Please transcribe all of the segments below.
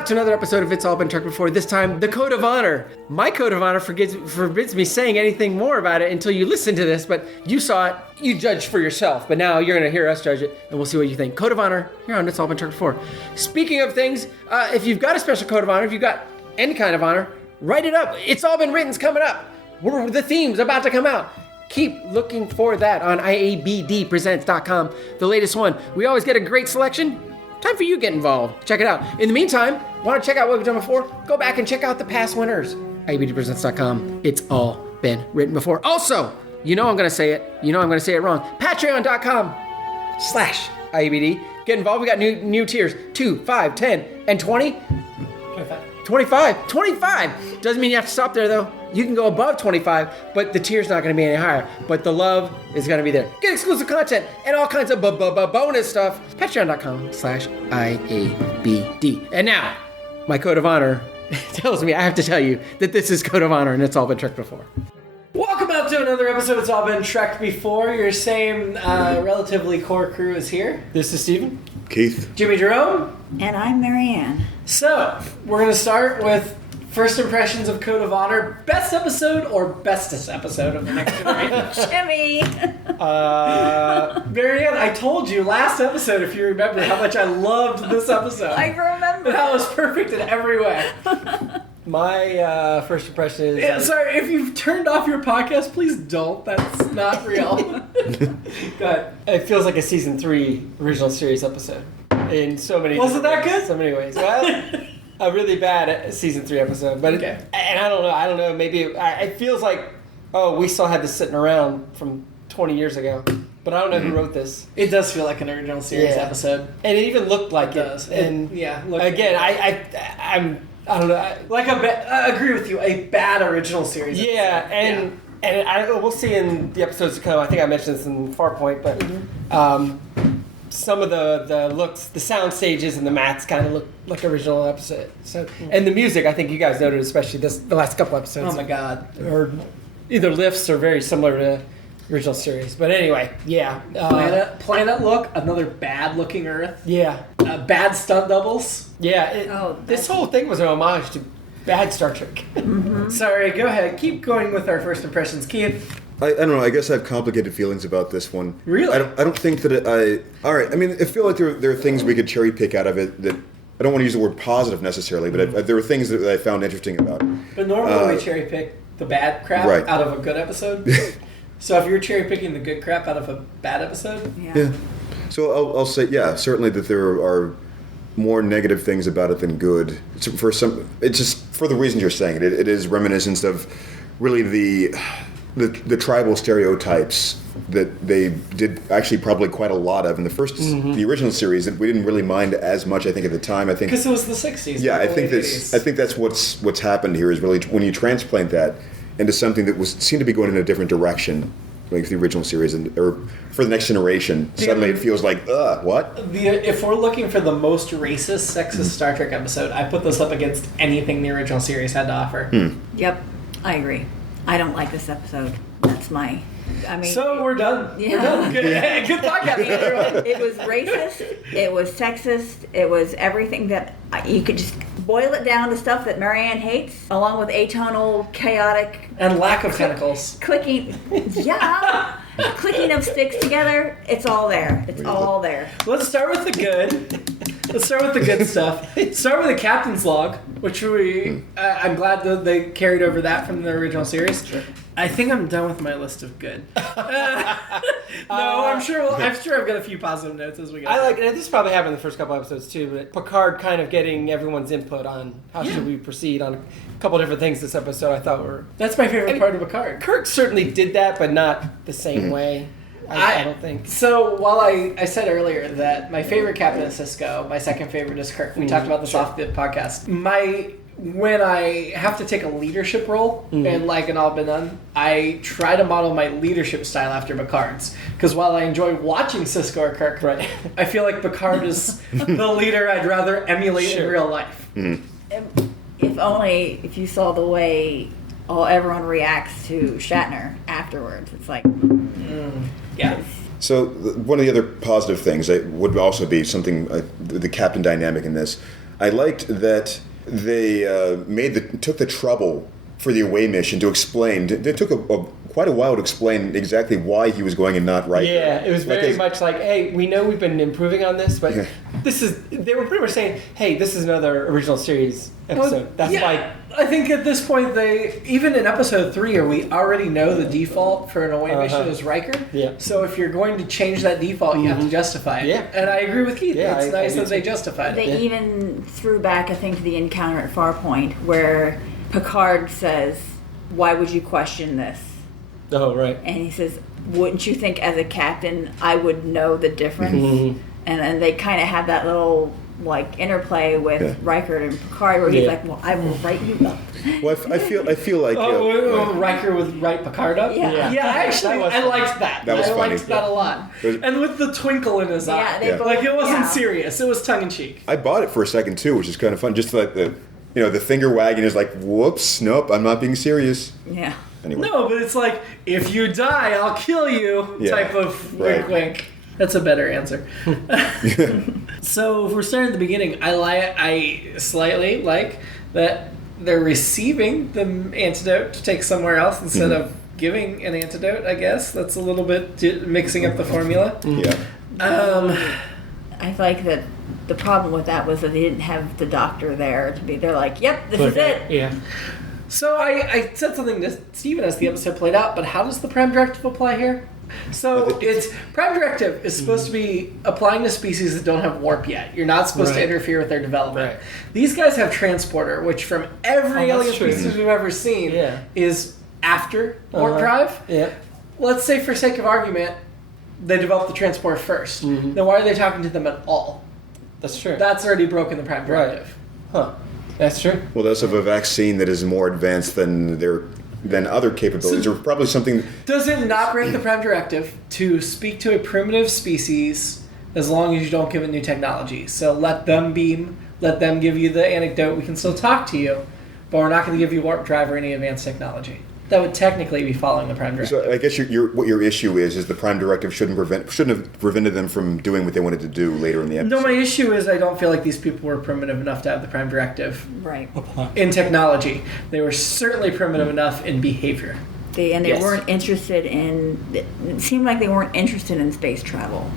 out to another episode of It's All Been Trucked Before. This time, the Code of Honor. My Code of Honor forbids me saying anything more about it until you listen to this, but you saw it, you judged for yourself. But now you're going to hear us judge it, and we'll see what you think. Code of Honor, here on It's All Been Trucked Before. Speaking of things, if you've got a special Code of Honor, if you've got any kind of honor, write it up. It's All Been Written's coming up. The theme's about to come out. Keep looking for that on IABDpresents.com, the latest one. We always get a great selection. Time for you to get involved. Check it out. In the meantime, want to check out what we've done before? Go back and check out the past winners. IABDpresents.com. It's all been written before. Also, you know I'm going to say it. You know I'm going to say it wrong. Patreon.com/IABD. Get involved. We got new tiers. 2, 5, 10, and 20. 25. 25. Doesn't mean you have to stop there, though. You can go above 25, but the tier's not going to be any higher. But the love is going to be there. Get exclusive content and all kinds of bonus stuff. Patreon.com/IABD. And now, my Code of Honor tells me I have to tell you that this is Code of Honor and it's all been trucked before. Welcome out to another episode of It's All Been Trucked Before. Your same relatively core crew is here. This is Steven. Keith. Jimmy-Jerome. And I'm Marianne. So, we're going to start with first impressions of Code of Honor. Best episode or bestest episode of the next generation? Jimmy! Marianne, I told you last episode, if you remember, how much I loved this episode. I remember. That was perfect in every way. My first impression is... sorry, if you've turned off your podcast, please don't. That's not real. Go ahead. It feels like a season 3 original series episode. In so many Wasn't that ways, good? So many ways. Well, a really bad season 3 episode. But okay. And I don't know. Maybe it feels like, we still had this sitting around from 20 years ago. But I don't know who wrote this. It does feel like an original series episode. And it even looked like it does. And Again, I don't know. I agree with you. A bad original series. Yeah, episode. and we'll see in the episodes to come. I think I mentioned this in Farpoint, but some of the looks, the sound stages and the mats kind of look like original episode. So, and the music, I think you guys noted, especially the last couple episodes. Oh my god! Or either lifts or very similar to original series. But anyway, yeah. Planet look, another bad looking Earth. Yeah. Bad stunt doubles. Yeah. This whole thing was an homage to bad Star Trek. Mm-hmm. Sorry, go ahead. Keep going with our first impressions, Keith. I don't know. I guess I have complicated feelings about this one. Really? I don't think that all right. I mean, I feel like there are things we could cherry pick out of it that I don't want to use the word positive necessarily, but there were things that I found interesting about it. But normally we cherry pick the bad crap out of a good episode. So if you're cherry picking the good crap out of a bad episode, yeah. So I'll say certainly that there are more negative things about it than good. It's just for the reasons you're saying. It is reminiscent of really the tribal stereotypes that they did actually probably quite a lot of in the first, the original series that we didn't really mind as much. I think at the time, because it was the 60s. Yeah, I think that's what's happened here is really when you transplant that into something that seemed to be going in a different direction, like the original series, or for the next generation. Suddenly it feels like what? If we're looking for the most racist, sexist Star Trek episode, I put this up against anything the original series had to offer. Yep, I agree. I don't like this episode. That's so we're done. Yeah. We're done. Good podcast, everyone. It was racist. It was sexist. It was everything that you could just boil it down to stuff that Marianne hates, along with atonal, chaotic, and lack of tentacles. Clicking of sticks together. It's all there. It's all there. Let's start with the good. Let's start with the good stuff. Start with the captain's log, which I'm glad that they carried over that from the original series. Sure. I think I'm done with my list of good. I'm sure I've got a few positive notes as we go. I like it. This probably happened in the first couple episodes too, but Picard kind of getting everyone's input on how should we proceed on a couple different things this episode. I thought that's my favorite part of Picard. Kirk certainly did that, but not the same way. I don't think. So while I said earlier that my favorite captain is Sisko, my second favorite is Kirk. We talked about this off the podcast. When I have to take a leadership role in like an All Been Done, I try to model my leadership style after Picard's. Because while I enjoy watching Sisko or Kirk, I feel like Picard is the leader I'd rather emulate in real life. If you saw the way everyone reacts to Shatner afterwards, it's like... Yeah. So one of the other positive things would also be something the captain dynamic in this. I liked that they took the trouble for the away mission to explain. They took quite a while to explain exactly why he was going and not Riker. Yeah, it was very much like, hey, we know we've been improving on this, but they were pretty much saying, hey, this is another original series episode. I think at this point, even in episode 3, we already know the default for an away mission is Riker. Yeah. So if you're going to change that default, you have to justify it. Yeah. And I agree with Keith. Yeah, it's nice that they justified it. They even threw back, I think, to the encounter at Farpoint where Picard says, "Why would you question this?" Oh, right. And he says, "Wouldn't you think as a captain I would know the difference?" Mm-hmm. And they kind of have that little interplay with Riker and Picard where he's like, "Well, I will write you up." Well, I feel like Riker would write Picard up? Yeah. Actually, I liked that. That was I funny. liked that a lot. And with the twinkle in his eye. they both- Like, it wasn't yeah. serious. It was tongue-in-cheek. I bought it for a second too, which is kind of fun. Just like the finger wagging is like, whoops, nope, I'm not being serious. Yeah. Anyway. No, but it's like, if you die, I'll kill you type of right. wink. That's a better answer. So if we're starting at the beginning, I slightly like that they're receiving the antidote to take somewhere else instead of giving an antidote, I guess. That's a little bit mixing up the formula. Yeah. I like that the problem with that was that they didn't have the doctor there to be. They're like, "Yep, this is it." Yeah. So I said something to Steven as the episode played out, but how does the Prime Directive apply here? So it's Prime Directive is supposed to be applying to species that don't have warp yet. You're not supposed to interfere with their development. Right. These guys have transporter, which from every alien species we've ever seen is after warp drive. Yeah. Let's say for sake of argument, they developed the transporter first. Then why are they talking to them at all? That's true. That's already broken the Prime Directive. Huh. That's true. Well, they also have a vaccine that is more advanced than other capabilities, or probably something. Does it not break the Prime Directive to speak to a primitive species as long as you don't give it new technology? So let them beam, let them give you the anecdote. We can still talk to you, but we're not going to give you warp drive or any advanced technology. That would technically be following the Prime Directive. So I guess what your issue is the Prime Directive shouldn't have prevented them from doing what they wanted to do later in the episode. No, my issue is I don't feel like these people were primitive enough to have the Prime Directive Right. in technology. They were certainly primitive enough in behavior. They weren't interested in. It seemed like they weren't interested in space travel.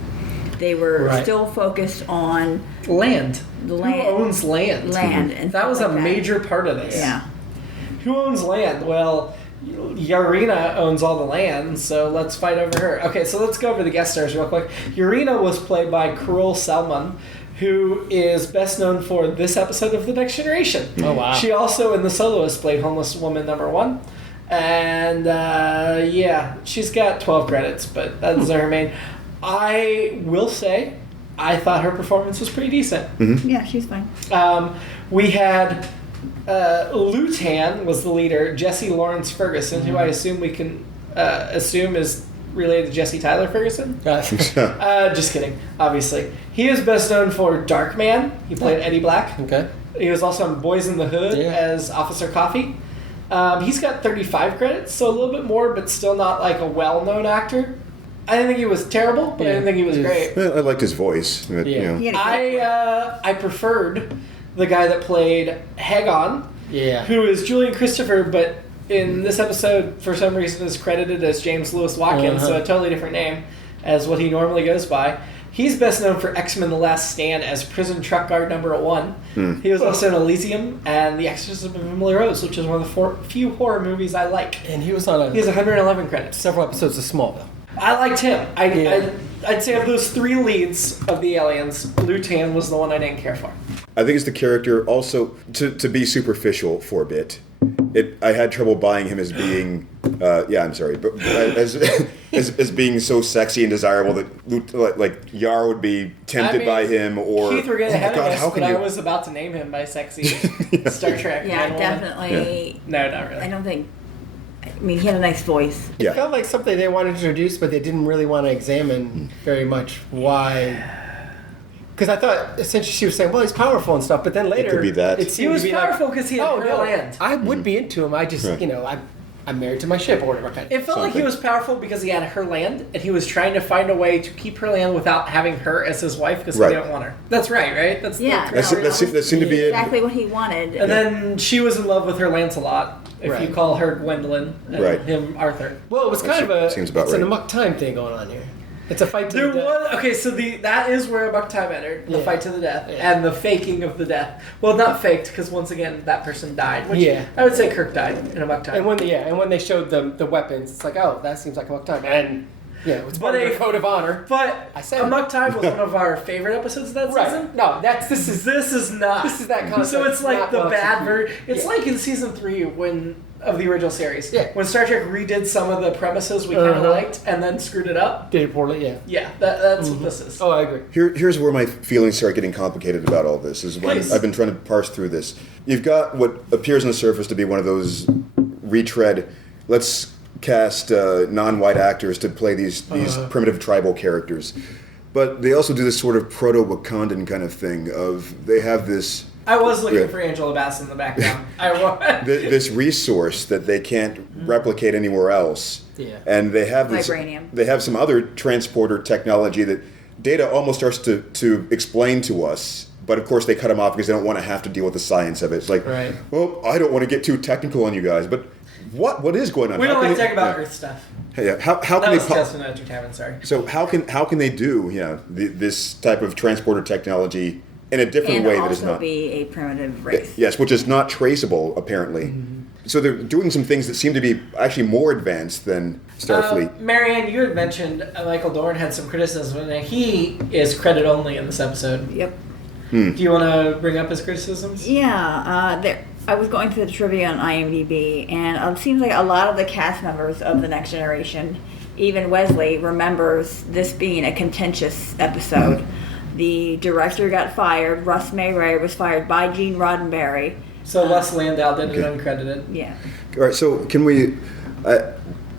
They were still focused on Land. the land. Who owns land? Land. And That was a stuff like major part of this. Yeah. Who owns land? Well, Yarina owns all the land, so let's fight over her. Okay, so let's go over the guest stars real quick. Yarina was played by Karul Selman, who is best known for this episode of The Next Generation. Oh, wow. She also, in The Soloist, played Homeless Woman #1. And, she's got 12 credits, but that's her main. I will say, I thought her performance was pretty decent. Yeah, she's fine. We had Lutan was the leader, Jesse Lawrence Ferguson, who I assume we can assume is related to Jesse Tyler Ferguson. Just kidding, obviously. He is best known for Darkman. He played Eddie Black. Okay. He was also in Boys in the Hood as Officer Coffee. He's got 35 credits, so a little bit more, but still not like a well-known actor. I didn't think he was terrible, but I didn't think he was great. I liked his voice. But, you know. I preferred the guy that played Hagon, who is Julian Christopher, but in this episode, for some reason, is credited as James Lewis Watkins, so a totally different name as what he normally goes by. He's best known for X-Men The Last Stand as Prison Truck Guard #1. He was also in Elysium and The Exorcism of Emily Rose, which is one of the few horror movies I like. And he was on He has 111 credits. several episodes of Smallville. I liked him. I'd say of those 3 leads of the aliens, Lutan was the one I didn't care for. I think it's the character also, to be superficial for a bit. I had trouble buying him as being, I'm sorry, but as being so sexy and desirable that like Yar would be tempted by him, or Keith, we're getting ahead of us, but I you? was about to name him by sexy Star Trek. Yeah, man, definitely. No, not really. I don't think. I mean, he had a nice voice. It felt like something they wanted to introduce, but they didn't really want to examine very much why. Because I thought essentially she was saying, well, he's powerful and stuff, but then later could be that. it He seemed was to be powerful like, because he had her land. I would be into him. I just, Right. I'm married to my ship or whatever kind of. It felt like he was powerful because he had her land, and he was trying to find a way to keep her land without having her as his wife because he didn't want her. That's right? That's Yeah, that seemed to be it. exactly what he wanted. And then she was in love with her Lancelot, if you call her Gwendolyn, and him Arthur. Well, it was kind of a seems about an right. amok time thing going on here. It's a fight to the death. Okay, so that is where Amok Time entered, the fight to the death, and the faking of the death. Well, not faked, because once again, that person died. Which I would say Kirk died in Amok Time. And when they showed the weapons, it's like, oh, that seems like Amok Time. And it's part of the code of honor. But Amok Time was one of our favorite episodes of that season. No, this is not. This is that concept. So it's like the bad version. It's like in season 3 of the original series. Yeah. When Star Trek redid some of the premises we kind of liked and then screwed it up. Did it poorly, Yeah, that's what this is. Oh, I agree. Here's where my feelings start getting complicated about all this. Is when I've been trying to parse through this. You've got what appears on the surface to be one of those retread. Let's cast non-white actors to play these primitive tribal characters, but they also do this sort of proto-Wakandan kind of thing. They have this. I was looking for Angela Bassett in the background. I was. This resource that they can't replicate anywhere else. Yeah. And they have this. Vibranium. They have some other transporter technology that Data almost starts to explain to us. But of course they cut him off because they don't want to have to deal with the science of it. It's like, well, I don't want to get too technical on you guys, but what is going on? We don't like to talk about Earth stuff. Yeah. How can that they? Was just an entertainment. Sorry. So how can they do this type of transporter technology in a different way that is not be a primitive race? Yes, which is not traceable apparently. Mm-hmm. So they're doing some things that seem to be actually more advanced than Starfleet. Marianne, you had mentioned Michael Dorn had some criticism, and he is credit only in this episode. Yep. Do you want to bring up his criticisms? Yeah, I was going through the trivia on IMDb, and it seems like a lot of the cast members of The Next Generation, even Wesley, remembers this being a contentious episode. Mm-hmm. The director got fired. Russ Mayray was fired by Gene Roddenberry. So Les Landau did it uncredited. Yeah. All right, so can we...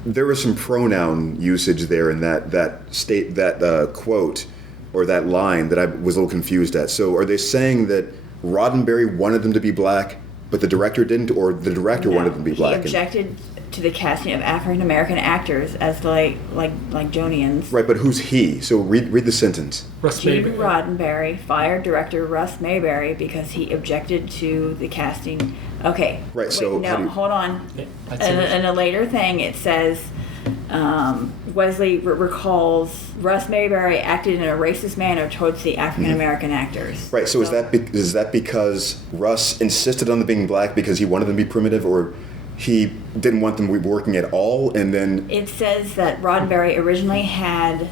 there was some pronoun usage there in that quote, or that line that I was a little confused at. So are they saying that Roddenberry wanted them to be black, but the director didn't, or the director wanted them to be black? He objected to the casting of African American actors as like Jonians. Right, but who's he? So read the sentence. Gene Roddenberry fired director Russ Mayberry because he objected to the casting. Okay. Right. So hold on. Yeah, in a later thing, it says Wesley recalls Russ Mayberry acted in a racist manner towards the African American actors. Right. So is that because Russ insisted on them being black because he wanted them to be primitive, or he didn't want them working at all? And then it says that Roddenberry originally had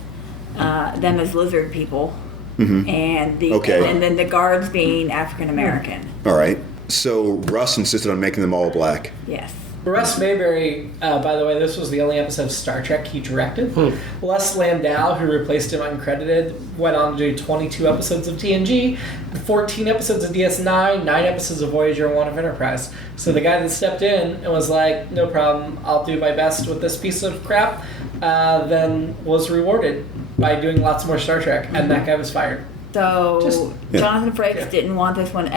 them as lizard people, and and then the guards being African American. All right. So Russ insisted on making them all black. Yes. Russ Mayberry, by the way, this was the only episode of Star Trek he directed. Les Landau, who replaced him uncredited, went on to do 22 episodes of TNG, 14 episodes of DS9, 9 episodes of Voyager, and 1 of Enterprise. So the guy that stepped in and was like, no problem, I'll do my best with this piece of crap, then was rewarded by doing lots more Star Trek, and that guy was fired. So Jonathan Frakes didn't want this one,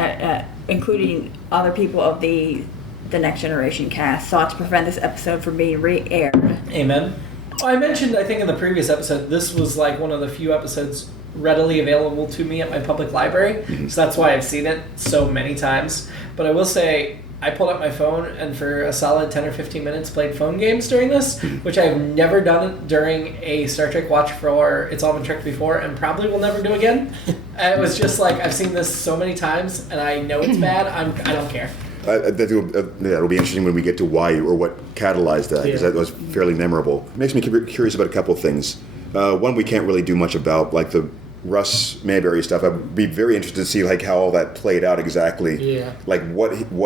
including other people of the Next Generation cast, sought to prevent this episode from being re-aired. Amen. Oh, I mentioned, I think in the previous episode, this was like one of the few episodes readily available to me at my public library, so that's why I've seen it so many times. But I will say, I pulled up my phone and for a solid 10 or 15 minutes played phone games during this, which I've never done during a Star Trek watch for It's All Been Trek before, and probably will never do again. It was just like, I've seen this so many times, and I know it's bad, I don't care. It'll be interesting when we get to why or what catalyzed that, because that was fairly memorable. It makes me curious about a couple of things. One we can't really do much about, like the Russ Mayberry stuff. I'd be very interested to see like how all that played out exactly. Yeah. Like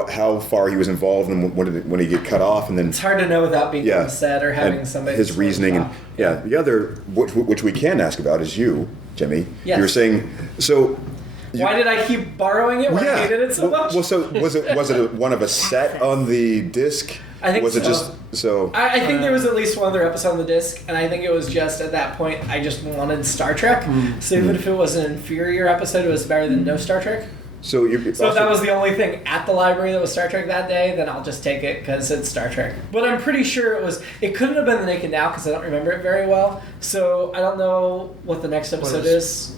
how far he was involved and when he get cut off, and then it's hard to know without being on the set or having somebody. His reasoning and the other which we can ask about is you, Jimmy. Yes. You were saying so. Why did I keep borrowing it when I hated it so much? Well, so was it one of a set on the disc? I think was so. It just so? I think there was at least one other episode on the disc, and I think it was just at that point I just wanted Star Trek. So even if it was an inferior episode, it was better than no Star Trek. So you So if that was the only thing at the library that was Star Trek that day, then I'll just take it because it's Star Trek. But I'm pretty sure it couldn't have been The Naked Now because I don't remember it very well. So I don't know what the next episode is.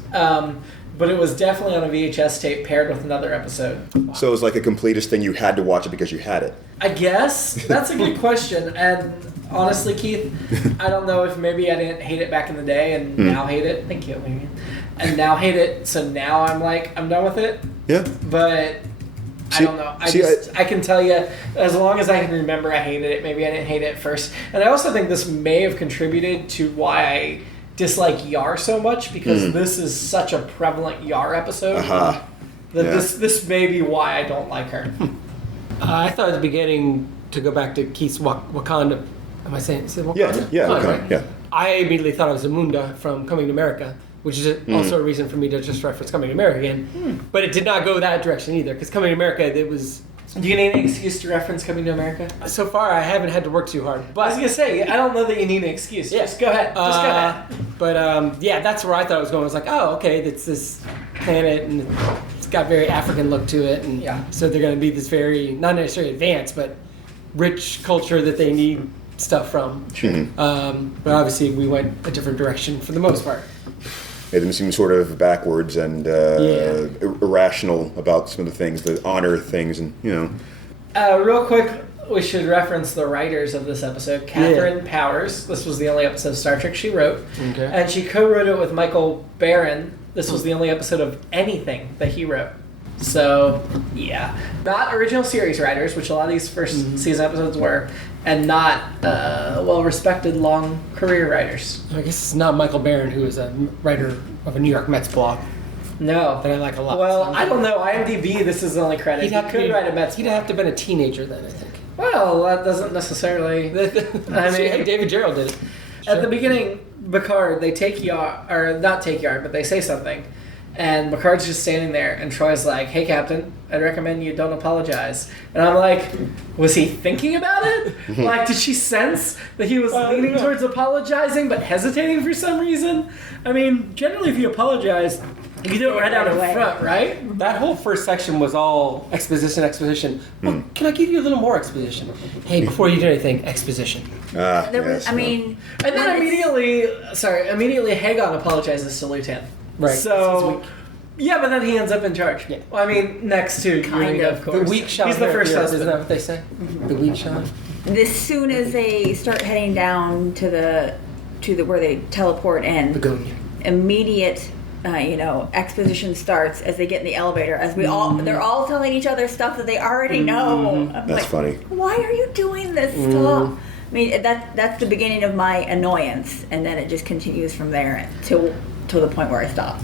But it was definitely on a VHS tape paired with another episode. So it was like a completist thing. You had to watch it because you had it. I guess. That's a good question. And honestly, Keith, I don't know if maybe I didn't hate it back in the day and now hate it. Thank you, Marianne. And now hate it, so now I'm like, I'm done with it. Yeah. But I don't know. I can tell you, as long as I can remember I hated it, maybe I didn't hate it at first. And I also think this may have contributed to why I dislike Yar so much, because this is such a prevalent Yar episode. That this may be why I don't like her. I thought at the beginning, to go back to Keith's Wakanda, am I saying Wakanda? Yeah, Oh, okay, right. yeah. I immediately thought it was Zamunda from Coming to America, which is also a reason for me to just reference Coming to America again. But it did not go that direction either, because Coming to America, it was... Do you need an excuse to reference Coming to America? So far, I haven't had to work too hard. But I was going to say, I don't know that you need an excuse. Yeah. Just go ahead. Just go ahead. But yeah, that's where I thought it was going. I was like, oh, okay, it's this planet, and it's got very African look to it. And so they're going to be this very, not necessarily advanced, but rich culture that they need stuff from. But obviously, we went a different direction for the most part. Made them seem sort of backwards and irrational about some of the things, the honor things, and Real quick, we should reference the writers of this episode. Catherine Powers. This was the only episode of Star Trek she wrote. Okay. And she co-wrote it with Michael Barron. This was the only episode of anything that he wrote. So, yeah. Not original series writers, which a lot of these first season episodes were, and not well-respected long career writers. I guess it's not Michael Barron, who is a writer of a New York Mets blog No. that I like a lot. Well, So I don't know. IMDb, this is the only credit. He'd He have to could be, write a Mets He'd blog. have to have been a teenager then, I think. Well, that doesn't necessarily... I mean, hey, David Gerald did it. At the beginning, Picard, they take Yard, or not take Yard, but they say something. And Picard's just standing there, and Troy's like, hey, Captain, I'd recommend you don't apologize. And I'm like, was he thinking about it? Like, did she sense that he was leaning towards apologizing, but hesitating for some reason? I mean, generally, if you apologize, you do it right out in front, right? That whole first section was all exposition. Well, can I give you a little more exposition? Hey, before you do anything, exposition. There was, I mean, And then immediately Hagon apologizes to Lutan. Right. So, yeah, but then he ends up in charge. Yeah. Well, I mean, next to Unity, of course. The weak shot. He's the first Isn't husband. that what they say? The weak shot. as soon as they start heading down to the where they teleport in, Begonia. immediate exposition starts as they get in the elevator, as they're all telling each other stuff that they already know. I'm That's funny. Why are you doing this stuff? I mean, that's the beginning of my annoyance, and then it just continues from there till the point where I stop.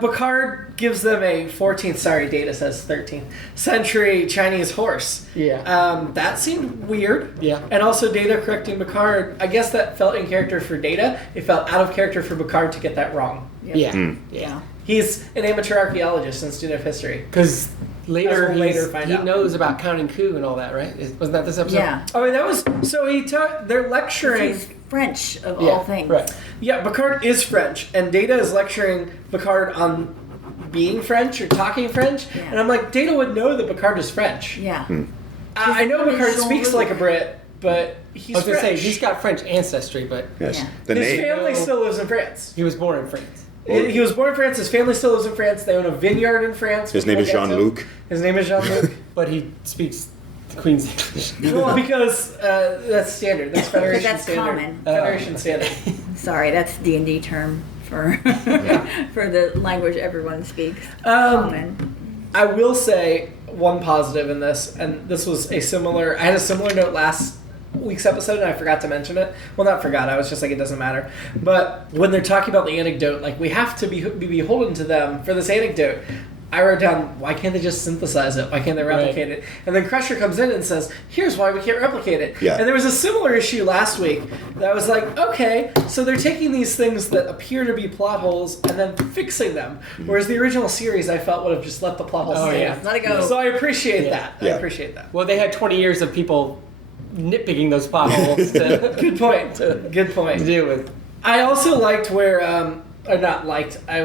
Picard gives them a 14th, Data says 13th century Chinese horse. Yeah. That seemed weird. Yeah. And also Data correcting Picard, I guess that felt in character for Data. It felt out of character for Picard to get that wrong. Yeah. He's an amateur archaeologist and student of history. Because later, As we'll later find he out. knows about counting coup and all that, right? Wasn't that this episode? Yeah. Oh, that was... So they're lecturing... He's French of Yeah, all things. right. Yeah, Picard is French, and Data is lecturing Picard on being French or talking French, Yeah. and I'm like, Data would know that Picard is French. Yeah. I know Picard His speaks shoulder- like a Brit, but he's I was going French. to say, he's got French ancestry, but Yes. Yeah. The His name. family still lives in France. he was born in France. He was born in France. His family still lives in France. They own a vineyard in France. His name is Jean-Luc. His name is Jean-Luc. But he speaks the Queen's English. Well, because that's standard. That's Federation that's standard. common. Federation standard. Sorry, that's D&D term for for the language everyone speaks. Um, Common. I will say one positive in this, and this was I had a similar note last week's episode, and I forgot to mention it. Well, not forgot. I was just like, it doesn't matter. But when they're talking about the anecdote, like, we have to be beholden to them for this anecdote. I wrote down, why can't they just synthesize it? Why can't they replicate it? And then Crusher comes in and says, here's why we can't replicate it. Yeah. And there was a similar issue last week that I was like, okay, so they're taking these things that appear to be plot holes and then fixing them. Whereas the original series, I felt, would have just let the plot holes stand. yeah. Let it go. So I appreciate that. I Yeah. appreciate that. Well, they had 20 years of people nitpicking those potholes to Good point. Good point. deal with. I also liked where, or not liked, I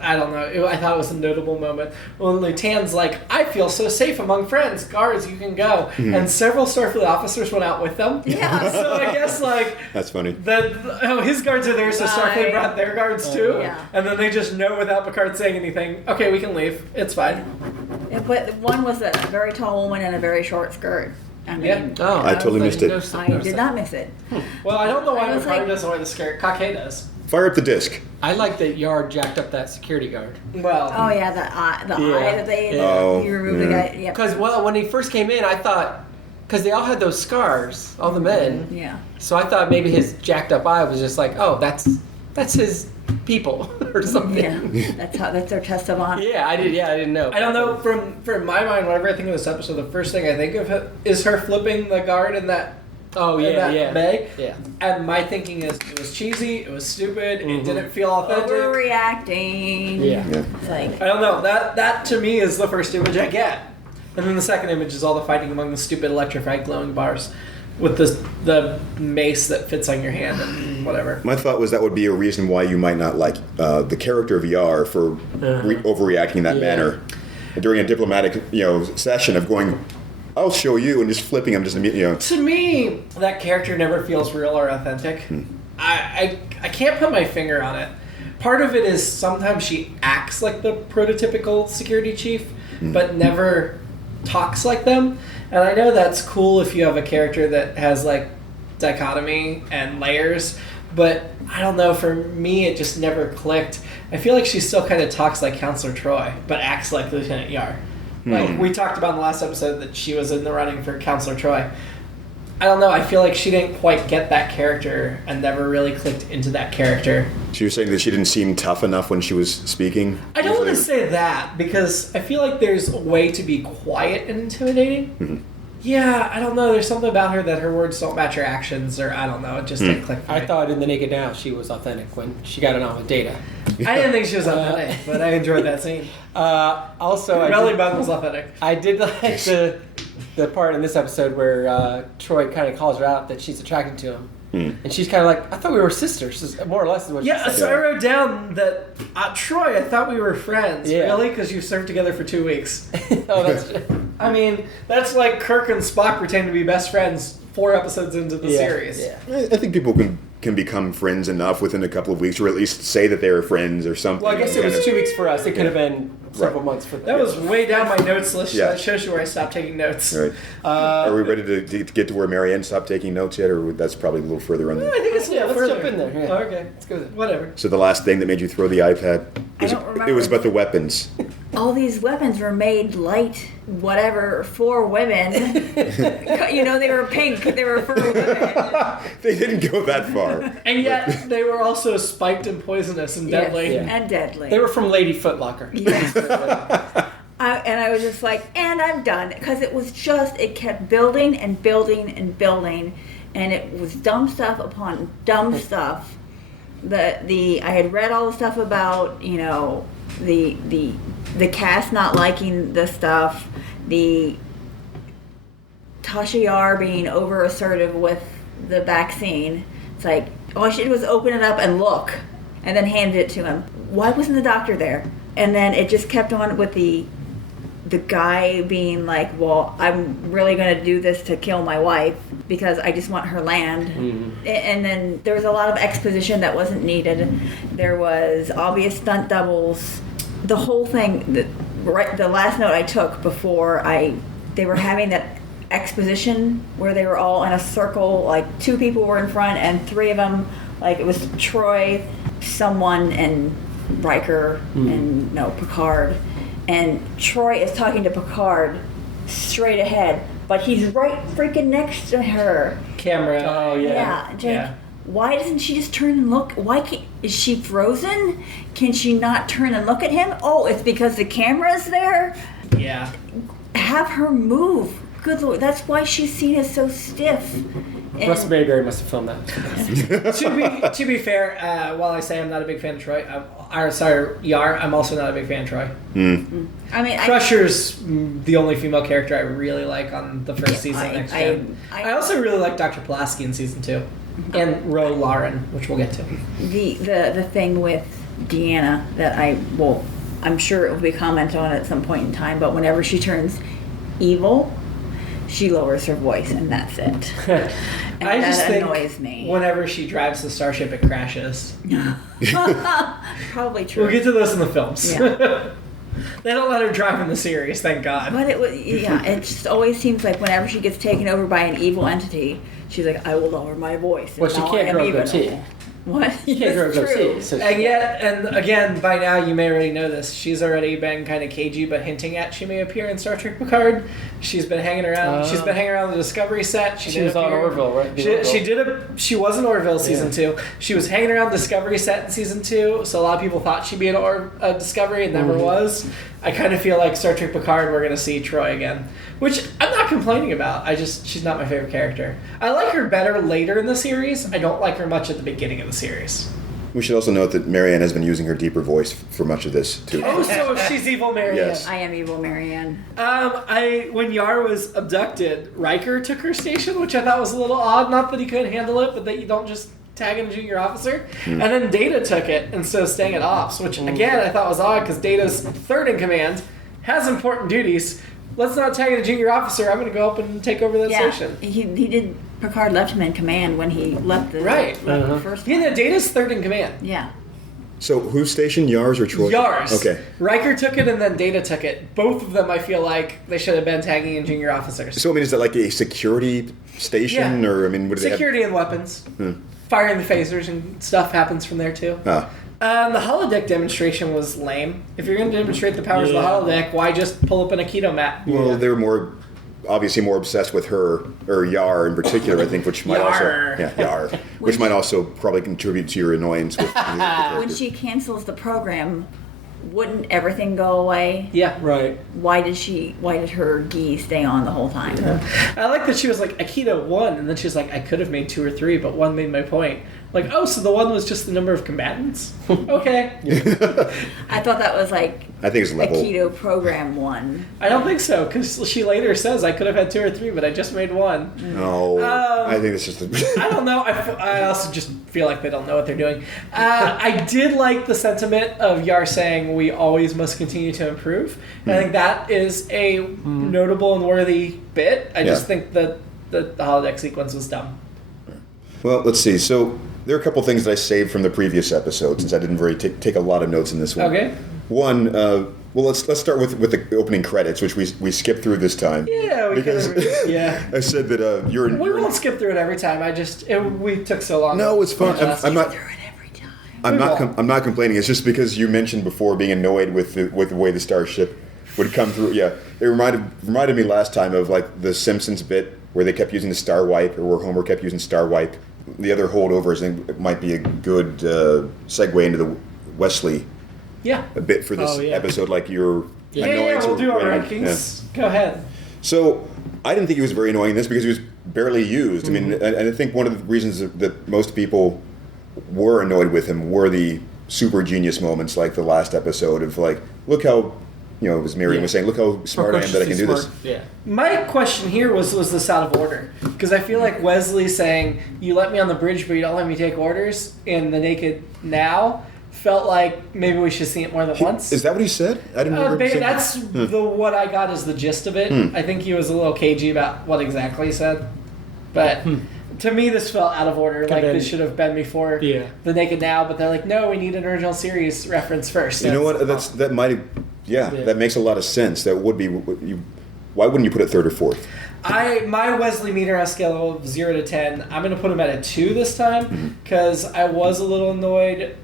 I don't know. I thought it was a notable moment when Lutan's like, I feel so safe among friends. Guards, you can go. And several Starfleet officers went out with them. Yeah. So I guess, like... That's funny. His guards are there, so Starfleet brought their guards too. Yeah. And then they just know without Picard saying anything, okay, we can leave. It's fine. Yeah, but one was a very tall woman in a very short skirt. I mean, Yeah. Oh, I totally missed it. I did not miss it. Well, I don't know why I was Picard like- doesn't wear the skirt. Cockay does. Fire up the disc. I like that Yard jacked up that security guard. Well... Oh yeah, the eye that they you removed the guy. Yeah. Because, well, when he first came in, I thought, because they all had those scars, all the men. Yeah. So I thought maybe his jacked up eye was just like, oh, that's his people or something. Yeah. That's their test of honor. Yeah, I didn't know. I don't know. From my mind, whenever I think of this episode, the first thing I think of is her flipping the guard in that. Oh yeah, that yeah. bay. Yeah. And my thinking is, it was cheesy. It was stupid. It didn't feel authentic. Overreacting. Yeah. It's like I don't know. That to me is the first image I get, and then the second image is all the fighting among the stupid electrified glowing bars, with the mace that fits on your hand and whatever. My thought was that would be a reason why you might not like the character of Yar for overreacting in that manner during a diplomatic, session of going, I'll show you, and just flipping him, To me, that character never feels real or authentic. I can't put my finger on it. Part of it is sometimes she acts like the prototypical security chief, but never talks like them. And I know that's cool if you have a character that has like dichotomy and layers, but I don't know, for me it just never clicked. I feel like she still kind of talks like Counselor Troy, but acts like Lieutenant Yar. Like we talked about in the last episode that she was in the running for Counselor Troy. I don't know, I feel like she didn't quite get that character and never really clicked into that character. So you're saying that she didn't seem tough enough when she was speaking? I don't want to say that, because I feel like there's a way to be quiet and intimidating. Yeah, I don't know, there's something about her that her words don't match her actions, or I don't know, it just didn't click for me. I thought in The Naked Now she was authentic when she got it on with Data. I didn't think she was authentic, but I enjoyed that scene. Also, Her belly button was authentic. I did like the part in this episode where Troy kind of calls her out that she's attracted to him. And she's kind of like, I thought we were sisters, more or less is what she Yeah, said. so I wrote down that, Troy, I thought we were friends. Yeah. Really? Because you served together for 2 weeks. Oh, that's I mean, that's like Kirk and Spock pretend to be best friends 4 episodes into the series. Yeah. I think people can become friends enough within a couple of weeks, or at least say that they're friends or something. Well, I guess it was 2 weeks for us. It could have been several months for them. That was way down my notes list. Yeah. That shows you where I stopped taking notes. Right. Are we ready to get to where Marianne stopped taking notes yet, or that's probably a little further on? I think it's a little let's further. jump in there. Yeah. Oh, okay. Let's go there. Whatever. So the last thing that made you throw the iPad, I don't remember. it was about the weapons. all these weapons were made light, whatever, for women. They were pink. They were for women. They didn't go that far. And yet, they were also spiked and poisonous and deadly. Yeah. And deadly. They were from Lady Footlocker. And I was just like, and I'm done. Because it kept building and building and building. And it was dumb stuff upon dumb stuff. I had read all the stuff about, the cast not liking the stuff, the Tasha Yar being over assertive with the vaccine. It's like, all I did was open it up and look, and then hand it to him. Why wasn't the doctor there? And then it just kept on with the guy being like, well, I'm really going to do this to kill my wife because I just want her land. Mm-hmm. And then there was a lot of exposition that wasn't needed. There was obvious stunt doubles. The whole thing, the last note I took before they were having that exposition where they were all in a circle, like 2 people were in front and 3 of them, like it was Troy, someone, and Riker, and Picard. And Troy is talking to Picard straight ahead, but he's right freaking next to her. Camera. Oh, yeah. Yeah. Why doesn't she just turn and look? Is she frozen? Can she not turn and look at him? Oh, it's because the camera's there? Yeah. Have her move. Good Lord, that's why she's seen as so stiff. Russ Mayberry must have filmed that. to be fair, while I say I'm not a big fan of Troy, Yar, I'm also not a big fan of Troy. I mean, Crusher's the only female character I really like on the first season of Next Gen. I also really like Dr. Pulaski in season 2, and Ro Lauren, which we'll get to. The thing with Deanna that I'm sure it will be commented on at some point in time, but whenever she turns evil, she lowers her voice, and that's it. And I that just think annoys me. whenever she drives the starship, it crashes. Probably true. We'll get to those in the films. Yeah. They don't let her drive in the series, thank God. But it just always seems like whenever she gets taken over by an evil entity, she's like, I will lower my voice. Well, she now can't I am grow a evil." goatee. What? She can't grow a It's true. goatee. So And yet, and again, by now you may already know this. She's already been kind of cagey, but hinting at she may appear in Star Trek Picard. She's been hanging around. She's been hanging around the Discovery set. She did was on appear- Orville, right? The Orville. She did. She was in Orville season 2. She was hanging around Discovery set in season 2, so a lot of people thought she'd be in a Discovery and never was. I kind of feel like Star Trek Picard, we're going to see Troy again, which I'm not complaining about. She's not my favorite character. I like her better later in the series. I don't like her much at the beginning of the series. We should also note that Marianne has been using her deeper voice for much of this too. Oh, so she's evil Marianne. Yes. I am evil Marianne. When Yar was abducted, Riker took her station, which I thought was a little odd. Not that he couldn't handle it, but that you don't just tag in a junior officer. And then Data took it instead of staying at Ops, which again I thought was odd because Data's third in command, has important duties. Let's not tag in a junior officer. I'm going to go up and take over that station. He did. Picard left him in command when he left the the first. Yeah, no, Data's third in command. Yeah. So whose station, Yar's or Troy? Yar's. Okay. Riker took it and then Data took it. Both of them, I feel like they should have been tagging in junior officers. So I mean, is that like a security station, Yeah. or I mean, what do they have? Security and weapons. Firing the phasers and stuff happens from there too. Ah. The holodeck demonstration was lame. If you're going to demonstrate the powers of the holodeck, why just pull up an Aikido mat? Well, they were obviously more obsessed with her, or Yar in particular, I think, which might Yar. which might also probably contribute to your annoyance with the When character. she cancels the program, wouldn't everything go away? Yeah. Right. Why did her gi stay on the whole time? I like that she was like, Aikido 1, and then she's like, I could have made 2 or 3, but 1 made my point. Like, oh, so the 1 was just the number of combatants? Okay. I thought that was like I think it's level. Aikido program 1. I don't think so, because she later says, I could have had 2 or 3, but I just made 1. No, I think it's just. I don't know. I also just feel like they don't know what they're doing. I did like the sentiment of Yar saying we always must continue to improve. And I think that is a notable and worthy bit. I just think that the holodeck sequence was dumb. Well, let's see. So there are a couple things that I saved from the previous episode, since I didn't really take a lot of notes in this one. Okay. One, well, let's start with the opening credits, which we skipped through this time. Yeah, we because could. Yeah. I said that We won't skip through it every time. We took so long. No, it's fine. I'm not. Do it every time. I'm not complaining. It's just because you mentioned before being annoyed with the way the starship would come through. Yeah, it reminded me last time of like the Simpsons bit where they kept using the star wipe, or where Homer kept using star wipe. The other holdovers, I think, might be a good segue into the Wesley bit for this episode. Like you're annoyed. We'll do our rating. rankings. Go ahead. So I didn't think he was very annoying in this because he was barely used. I mean, and I think one of the reasons that most people were annoyed with him were the super genius moments, like the last episode of like, look how, as Marianne was saying, look how smart I am that I can do this. Yeah. My question here was this out of order? Because I feel like Wesley saying, you let me on the bridge, but you don't let me take orders in The Naked Now felt like maybe we should see it more than once. Is that what he said? I didn't remember. Him saying That's what I got as the gist of it. I think he was a little cagey about what exactly he said. But to me, this felt out of order. Like this should have been before The Naked Now, but they're like, no, we need an original series reference first. You know what? That might. Yeah, that makes a lot of sense. That would be. Why wouldn't you put it third or fourth? My Wesley meter on a scale of 0 to 10, I'm going to put him at a 2 this time because I was a little annoyed.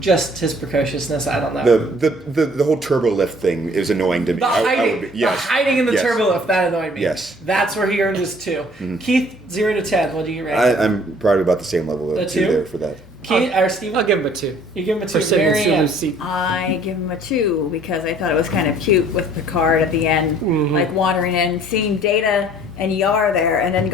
Just his precociousness, I don't know. The whole turbo lift thing is annoying to me. The hiding in the turbo lift, that annoyed me. Yes. That's where he earned his 2. Keith, 0 to 10, what do you rate? I'm probably about the same level A of 2 2? there for that. Keith, or Steven? I'll give him a 2. You give him a 2. For sitting in Marianne. Sulu's seat. I give him a 2 because I thought it was kind of cute with Picard at the end, like wandering in, seeing Data and Yar there, and then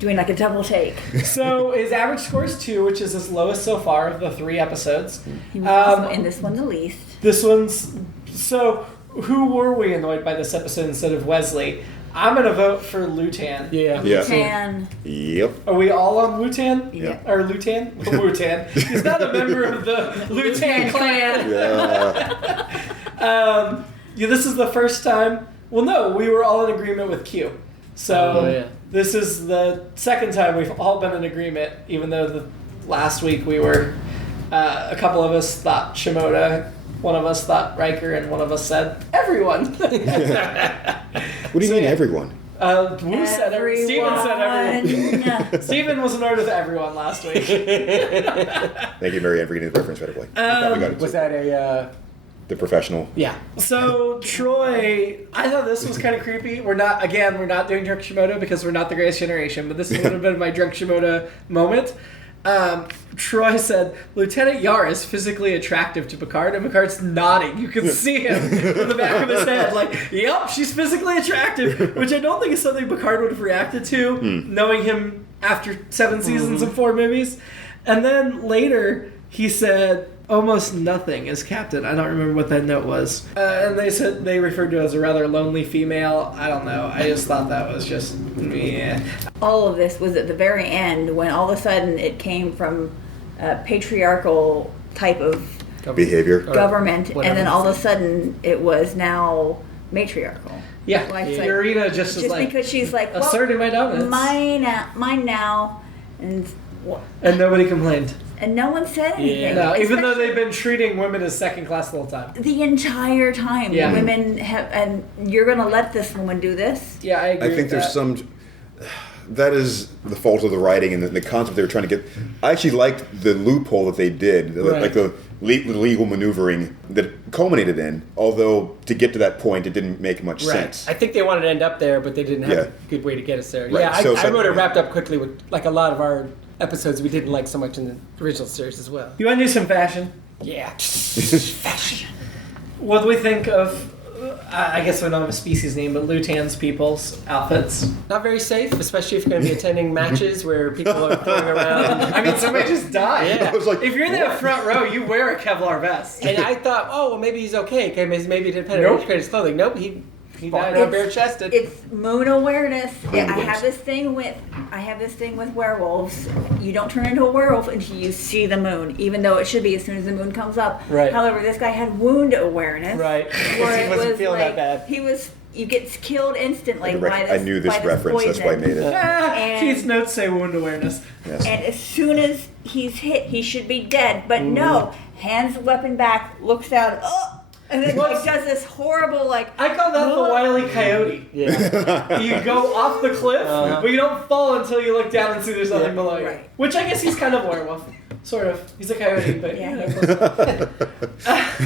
doing like a double take. So his average score is 2, which is his lowest so far of the 3 episodes. He was also in this one the least. This one's... So, who were we annoyed by this episode instead of Wesley? I'm gonna vote for Lutan. Yeah. Yeah. Tan. Yep. Are we all on Lutan? Yeah. Or Lutan? Lutan. He's not a member of the Lutan clan. Yeah. Yeah, this is the first time. Well, no, we were all in agreement with Q. So this is the second time we've all been in agreement, even though the last week we were, a couple of us thought Shimoda, one of us thought Riker, and one of us said everyone. What do you mean, everyone? Wu said everyone. Steven said everyone. Steven was annoyed with everyone last week. Thank you, Marianne, for getting the reference right away. You probably got it, Was too. that a? The professional? Yeah. So Troy, I thought this was kind of creepy. We're not doing Drunk Shimoda because we're not the greatest generation, but this is a little bit of my Drunk Shimoda moment. Troy said, Lieutenant Yar is physically attractive to Picard, and Picard's nodding. You can see him in the back of his head, like, yep, she's physically attractive, which I don't think is something Picard would have reacted to, knowing him after 7 seasons and 4 movies. And then later, he said, almost nothing as captain. I don't remember what that note was. And they said they referred to her as a rather lonely female. I don't know. I just thought that was just, All of this was at the very end when all of a sudden it came from a patriarchal type of Behavior. government, and whatever. then all of a sudden it was now matriarchal. Yeah. Like, it's like- Urena just is Just like, because she's like, well, asserting my dominance. mine now, and And nobody complained. no one said anything. No, even though Especially they've been treating women as second class the whole time. the entire time, Yeah. women have, and you're gonna let this woman do this? Yeah, I agree. I think there's some. That is the fault of the writing and the concept they were trying to get. I actually liked the loophole that they did, Right. like the legal maneuvering that it culminated in. Although to get to that point, it didn't make much sense. I think they wanted to end up there, but they didn't have Yeah. a good way to get us there. Right. Yeah, So I wrote it some- wrapped up quickly with like a lot of our episodes we didn't like so much in the original series as well. You want to do some fashion? Yeah. Fashion. What do we think of, I guess we don't have a species name, but Lutan's people's outfits? Not very safe, especially if you're going to be attending matches where people are throwing around. I mean, somebody just died. Yeah. I was like, If you're in the front row, you wear a Kevlar vest. And I thought, oh, well, maybe he's okay. Okay, maybe it depended Nope. on his clothing. Nope, he died. walked around bare chested. It's moon awareness. Yeah, I awareness. have this thing with werewolves. You don't turn into a werewolf until you see the moon, even though it should be as soon as the moon comes up. Right. However, this guy had wound awareness. Right. Where He it wasn't was feeling like, that bad. You get killed instantly I by this. knew this by reference. That's why I poison. made it. And- Keith's notes say wound awareness. Yes. And as soon as he's hit, he should be dead. But no, hands the weapon back, looks down, and then like does this horrible like. I call that the Wile E. Coyote. Yeah. You go off the cliff, but you don't fall until you look down and see there's nothing below you. Right. Which I guess he's kind of a werewolf. Sort of. He's a coyote, but Yeah. you know, close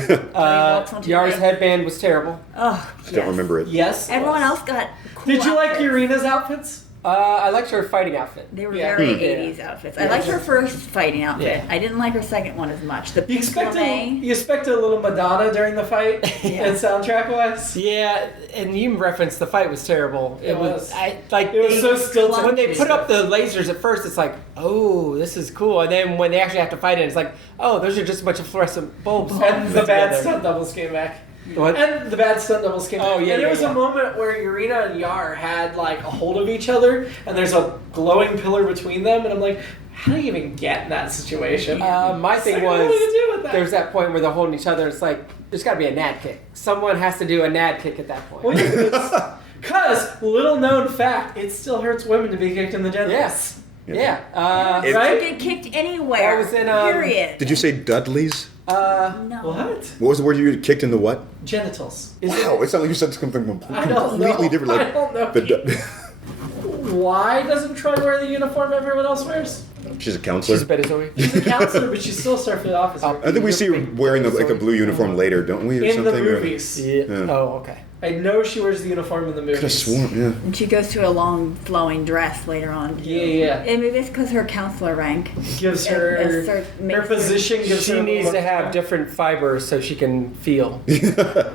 enough. Yar's headband was terrible. Oh, I don't remember it. Yes. Everyone else got. Cool Did you like outfits. Urena's outfits? I liked her fighting outfit. They were Yeah. very Yeah. 80s outfits. I liked her first fighting outfit. Yeah. I didn't like her second one as much. The You pink expected lame. you expected a little Madonna during the fight, Yeah. and soundtrack wise. Yeah, and you referenced the fight was terrible. It was. I like. It was so stilted. When they put up the lasers at first, it's like, oh, this is cool. And then when they actually have to fight it, it's like, oh, those are just a bunch of fluorescent bulbs. And the bad together. stunt doubles came back. What? And the bad stunt doubles came Oh, back. yeah, And there yeah, was yeah. a moment where Urena and Yar had like a hold of each other, and there's a glowing pillar between them, and I'm like, how do you even get in that situation? My thing Like, what do was, you do with that? there's that point where they're holding each other. It's like, there's got to be a nad kick. Someone has to do a nad kick at that point. Well, because, little known fact, it still hurts women to be kicked in the genitals. Yes. Yeah. Yeah. It- Right? Get kicked anywhere. I was in, period. Did you say Dudley's? No. What? What was the word you kicked in the what? Genitals. Wow, it sounded like you said something I don't know. completely different. Like I don't know. the Why doesn't Troy wear the uniform everyone else wears? she's a counselor. She's a better Zoe. She's a counselor, but she's still a Starfleet officer. I think we see her wearing the blue uniform later, don't we, or In the something? Or- movies. Yeah. Yeah. Oh, okay. I know she wears the uniform in the movies. Could have sworn, yeah. And she goes to a long flowing dress later on. Too. Yeah. And maybe it's because her counselor rank. Gives It- her it her makes her- position. Gives She her needs more- to have different fibers so she can feel.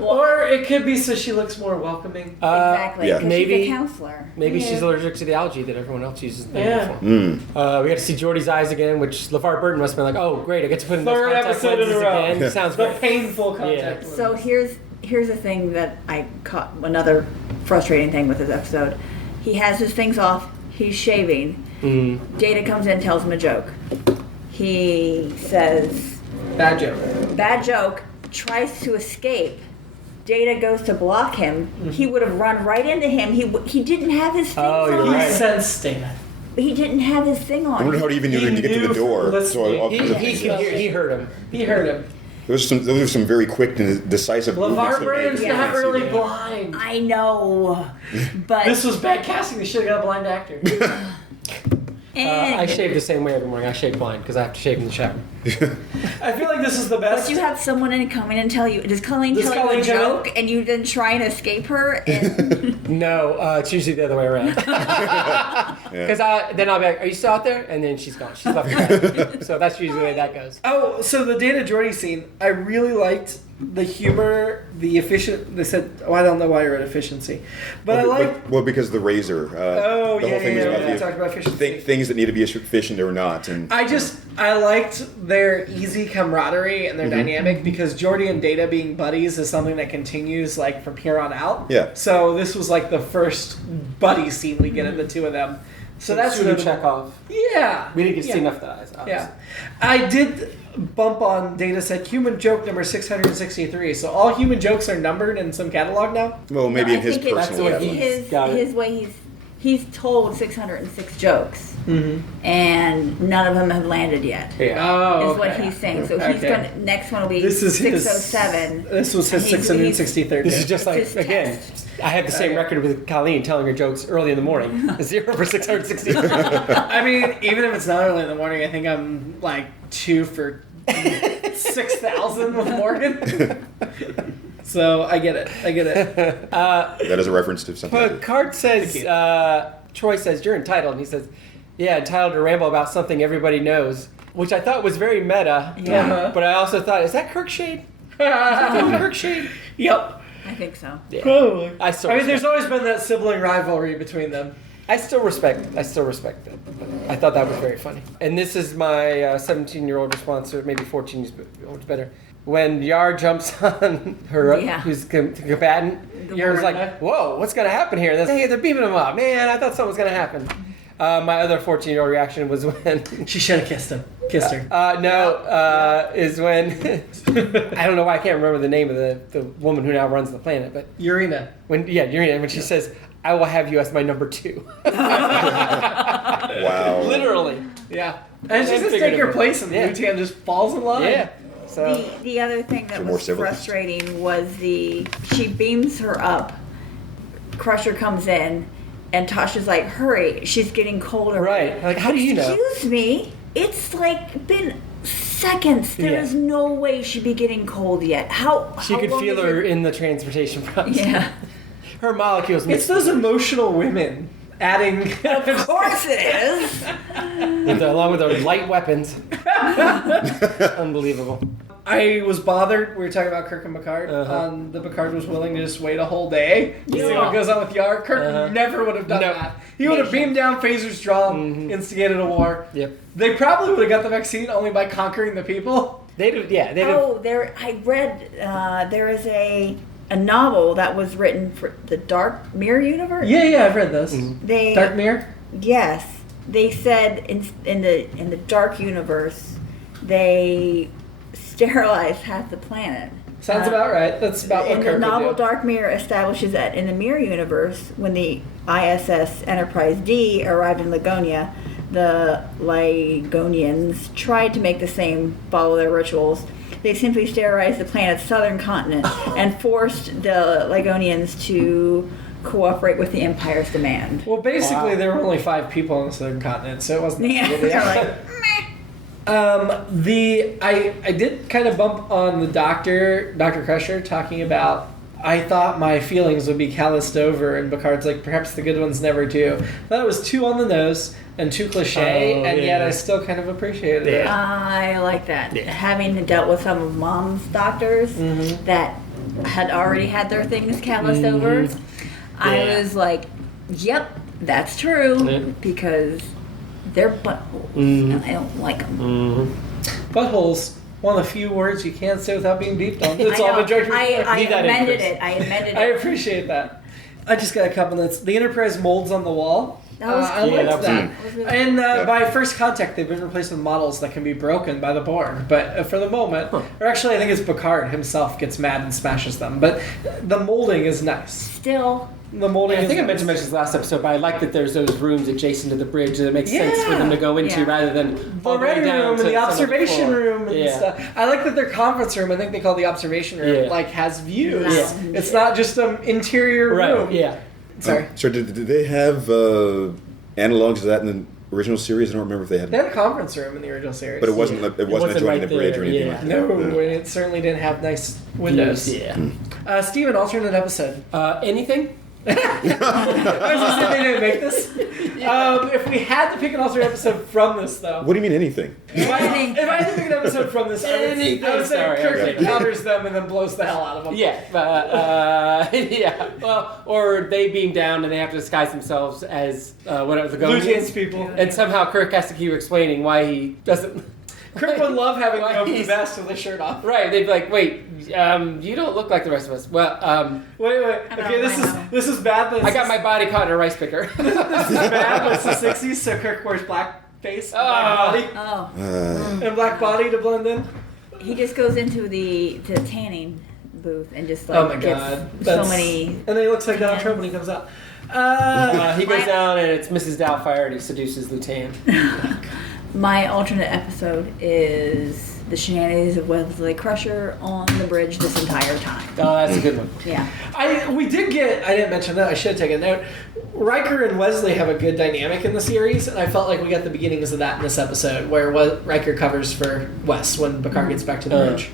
Or it could be so she looks more welcoming. Exactly. yeah. 'cause Maybe- she's a counselor. Maybe Yeah. she's allergic to the algae that everyone else uses in the Yeah. uniform. Mm. We got to see Geordie's eyes again, which LeVar Burton must have been like, oh, great, I get to put in those Third contact episode in a lenses row. again. Sounds The great. painful contact. Yeah. lenses. So here's the thing that I caught another frustrating thing with this episode. He has his things off. He's shaving. Data comes in, tells him a joke. He says, Bad joke. bad joke, tries to escape. Data goes to block him. He would have run right into him. He didn't have his things you're on. right. He sensed Data. He didn't have his thing on. I wonder how he even knew to get to the door. He heard him. He heard him. Those are some very quick and decisive movements. LeVar that Burton's made- not I see really that. blind. I know, but This was bad casting. They should have got a blind actor. I shave the same way every morning. I shave blind because I have to shave in the shower. I feel like this is the best. But you have someone in coming and tell you. Does Colleen Does tell Colleen you a come in? joke and you then try and escape her? And No, it's usually the other way around. Because then I'll be like, "Are you still out there?" And then she's gone. She's left the house. So that's usually the way that goes. Oh, so the Dana Jordy scene, I really liked the humor, the efficient. They said, "Oh, I don't know why I wrote efficiency," but I like. Well, because the razor. The whole thing is about we talked about efficiency. things that need to be efficient or not, and I liked their easy camaraderie and their dynamic because Jordy and Data being buddies is something that continues like from here on out. Yeah. So this was like the first buddy scene we get in the two of them. So that's shooting the Chekhov. Yeah. We didn't get to see Yeah. enough of that. Obviously. Yeah. I did bump on Data said human joke number 663. So all human jokes are numbered in some catalog now? well, maybe I in his think it's personal way catalog. his way. He's told 606 jokes, Mm-hmm. and none of them have landed yet. Yeah. Oh, Is what he's saying. So he's Okay. gonna next one will be This is his 607. This was his And he's- 663rd. This is just like, His again, test. I had the same record with Colleen telling her jokes early in the morning. 0 for 660. I mean, even if it's not early in the morning, I think I'm like 2 for 6,000 with Morgan. So I get it. That is a reference to something. Picard says, Troy says, "You're entitled." And he says, "Yeah, entitled to ramble about something everybody knows," which I thought was very meta. Yeah. But I also thought, is that Kirkshade? Kirkshade? Yep. I think so. Yeah. Probably. I still I mean, respect there's always been that sibling rivalry between them. I still respect it. But I thought that was very funny. And this is my 17-year-old response, or maybe 14-year-old better. When Yar jumps on her, who's combatant, Yar's like, warrior. "Whoa, what's going to happen here?" And then, "Hey, they're beaming him up. Man, I thought something was going to happen." My other 14-year-old reaction was when... She should have kissed him. Kissed her. Is when... I don't know why I can't remember the name of the woman who now runs the planet, but... Urena. Urena, when she says, "I will have you as my number 2. Wow. Literally. Yeah. And she And says take your figuratively. place, and Yeah. Lutan just falls in line. Yeah. So... The other thing that So more was civilized. frustrating was she beams her up. Crusher comes in, and Tasha's like, "Hurry, she's getting colder." Right. Like, how do you know? Excuse me, it's like been seconds. There Yeah. is no way she'd be getting cold yet. How She how could long feel is her it- in the transportation process. Yeah, Her molecules It's mixed those emotional women adding. of course it is. along with their light weapons. Unbelievable. I was bothered. We were talking about Kirk and Picard. The Picard was willing to just wait a whole day to see what goes on with Yar. Kirk never would have done No. that. He would have beamed down Phaser's drawn, instigated a war. Yep. They probably would have got the vaccine only by conquering the people. They do. Yeah. They do. Oh, I read there is a novel that was written for the Dark Mirror universe. Yeah, I've read those. They Dark Mirror. Yes, they said in the Dark universe they sterilized half the planet. Sounds about right. That's about what In Kirk the novel would do. Dark Mirror establishes that in the Mirror universe, when the ISS Enterprise D arrived in Lagonia, the Ligonians tried to make the same, follow their rituals. They simply sterilized the planet's southern continent and forced the Ligonians to cooperate with the Empire's demand. Well, basically, there were only 5 people on the southern continent, so it wasn't. Yeah, that big a they're deal. like, I did kind of bump on the Dr. Crusher talking about. I thought my feelings would be calloused over, and Picard's like, perhaps the good ones never do. I thought it was too on the nose and too cliche, and yet I still kind of appreciated it. I like that. Having dealt with some of Mom's doctors that had already had their things calloused over, I was like, yep, that's true, Yeah. because they're buttholes, and I don't like them. Buttholes, one of the few words you can't say without being beeped on. That's I all know. the director. I Leave that in, amended Chris. it. I amended I it. appreciate that. I just got a couple notes. The Enterprise molds on the wall. That was I cute. liked that. That was really And by first contact, they've been replaced with models that can be broken by the Borg. But for the moment, or actually, I think it's Picard himself gets mad and smashes them. But the molding is nice. Still, The molding. I is think I nice. meant to mention this last episode, but I like that there's those rooms adjacent to the bridge that it makes sense for them to go into Yeah. rather than The all the way ready down room to and the some other observation floor. room and stuff. I like that their conference room, I think they call the observation room, Yeah. like has views. Yeah. It's not just an interior Right, room. yeah. Sorry. So did they have analogs of that in the original series? I don't remember if they had. They had a conference room in the original series. But it wasn't. Yeah. It wasn't adjoining right the bridge there, or anything yeah. like that. No, and it certainly didn't have nice windows. Yeah. Steven, alternate episode. Anything? I was just saying they didn't make this. If we had to pick an alternate episode from this, though. What do you mean anything? If I had to pick an episode from this, I would say Sorry, Kirk okay. encounters them and then blows the hell out of them. Yeah. Yeah. Well, or they beam down and they have to disguise themselves as whatever the Blue Gungans. Jeans people. And somehow Kirk has to keep explaining why he doesn't. Kirk would love having Why the open he's- vest with his shirt off. Right, they'd be like, wait, you don't look like the rest of us. Well, Wait. I Okay, know. this is bad. But I got my body caught in a rice picker. This is bad, but it's the '60s, so Kirk wears black face, and black body, oh, and black body to blend in. he just goes into the tanning booth and just like Oh my gets God, so That's- many. And then he looks like Donald Trump when he comes out. He goes down and it's Mrs. Doubtfire and he seduces Lieutenant. My alternate episode is the shenanigans of Wesley Crusher on the bridge this entire time. Oh, that's a good one. Yeah. We did get. I didn't mention that. I should have taken a note. Riker and Wesley have a good dynamic in the series, and I felt like we got the beginnings of that in this episode, where Riker covers for Wes when Picard gets back to the bridge.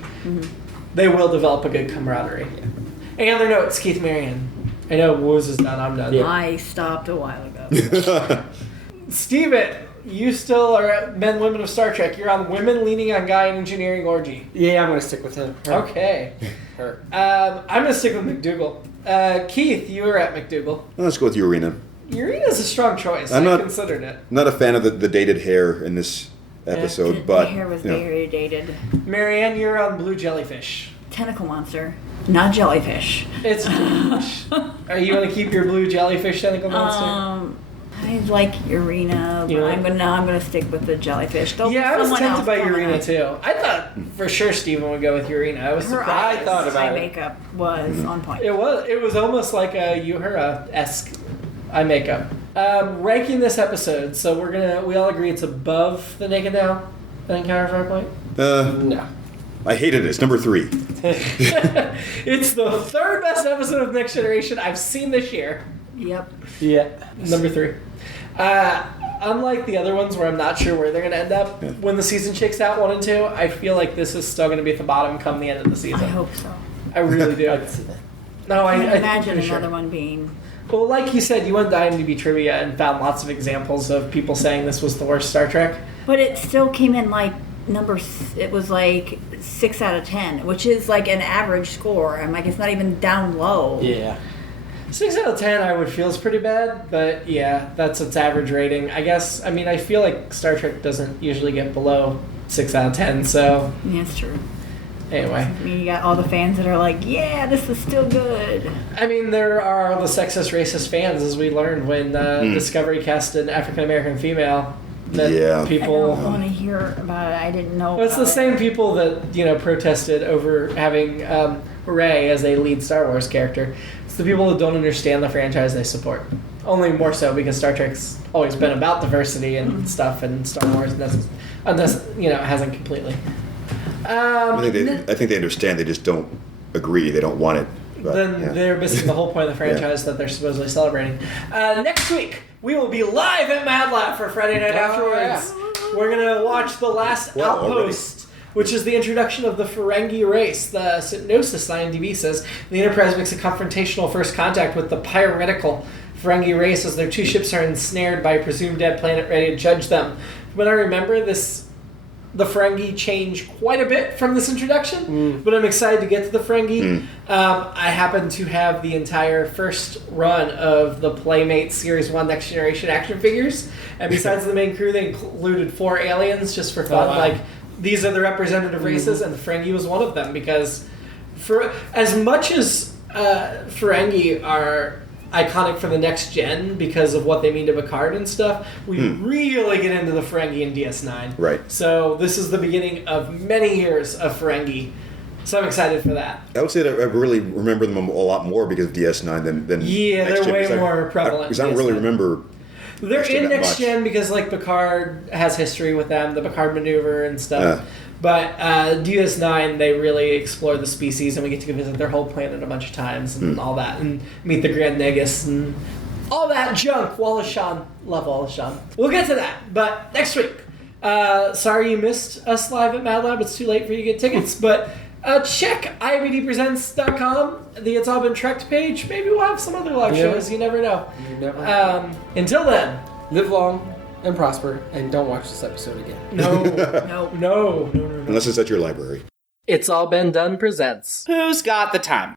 They will develop a good camaraderie. Any other notes, Keith, Marianne? I know Woos is done. I'm done. I stopped a while ago. Steven, you still are men, women of Star Trek. You're on women leaning on guy in engineering orgy. Yeah, I'm going to stick with him. Her. Okay. Her. I'm going to stick with McDougal. Keith, you were at McDougal. Let's go with Urena. Urena's a strong choice. I'm I not- considered it. Not a fan of the dated hair in this episode, The but hair was you know, very dated. Marianne, you're on blue jellyfish. Tentacle monster, not jellyfish. It's Are you going to keep your blue jellyfish tentacle monster? I like Urena, but You know- I'm gonna stick with the jellyfish. There'll be Yeah, I was someone tempted else by coming Urena up. too. I thought for sure Steven would go with Urena. I was Her surprised. eyes, thought about eye it. makeup was on point. It was almost like a Uhura-esque eye makeup. Ranking this episode, so we all agree it's above the Naked Now and Encounter Farpoint. No. I hated it. It's number 3. It's the third best episode of Next Generation I've seen this year. Yep. Yeah. Number 3. Unlike the other ones where I'm not sure where they're going to end up, when the season shakes out 1 and 2, I feel like this is still going to be at the bottom come the end of the I season. hope so. I really do. No, I I can imagine pretty another sure. one being. Well, like you said, you went to IMDb trivia and found lots of examples of people saying this was the worst Star Trek. But it still came in like it was like 6 out of 10, which is like an average score. I'm like, it's not even down low. Yeah. 6 out of 10 I would feel is pretty bad, but yeah, that's its average rating. I guess, I mean, I feel like Star Trek doesn't usually get below 6 out of 10, so Yeah, it's true. anyway. I mean, you got all the fans that are like, yeah, this is still good. I mean, there are all the sexist, racist fans, as we learned when Discovery cast an African-American female. That Yeah. I people... don't want to hear about it. I didn't know. Well, it's the about same people that, protested over having Rey as a lead Star Wars character. It's the people that don't understand the franchise they support. Only more so because Star Trek's always been about diversity and stuff, and Star Wars hasn't completely. I think they understand. They just don't agree. They don't want it. But, Then yeah. they're missing the whole point of the franchise that they're supposedly celebrating. Next week, we will be live at Mad Lab for Friday Night Afterwards. We're going to watch The Last Wow, Outpost, which is the introduction of the Ferengi race. The Synopsis IMDb says the Enterprise makes a confrontational first contact with the piratical Ferengi race as their 2 ships are ensnared by a presumed dead planet ready to judge them. When I remember the Ferengi change quite a bit from this introduction, but I'm excited to get to the Ferengi. I happen to have the entire first run of the Playmates Series 1 Next Generation action figures, and besides the main crew, they included 4 aliens just for fun. Oh, wow. Like, these are the representative races, and the Ferengi was one of them, because for as much as Ferengi are iconic for the next gen because of what they mean to Picard and stuff, we really get into the Ferengi in DS9. Right. So this is the beginning of many years of Ferengi. So I'm excited for that. I would say that I really remember them a lot more because of DS9 than Yeah, Next they're Gen, way because more prevalent. Because I don't really DS9. remember. They're Next Gen in that Next much. Gen because like Picard has history with them, the Picard maneuver and stuff. Yeah. But DS9, they really explore the species, and we get to go visit their whole planet a bunch of times and all that, and meet the Grand Negus and all that junk. Wallace Shawn, love Wallace Shawn. We'll get to that, but next week. Sorry you missed us live at Mad Lab. It's too late for you to get tickets, but check IABDpresents.com, the It's All Been Trekked page. Maybe we'll have some other live shows. You never know. You never know. Until then, Live long and prosper, and don't watch this episode again. no. Unless it's at your library. It's All Been Done presents. Who's got the time?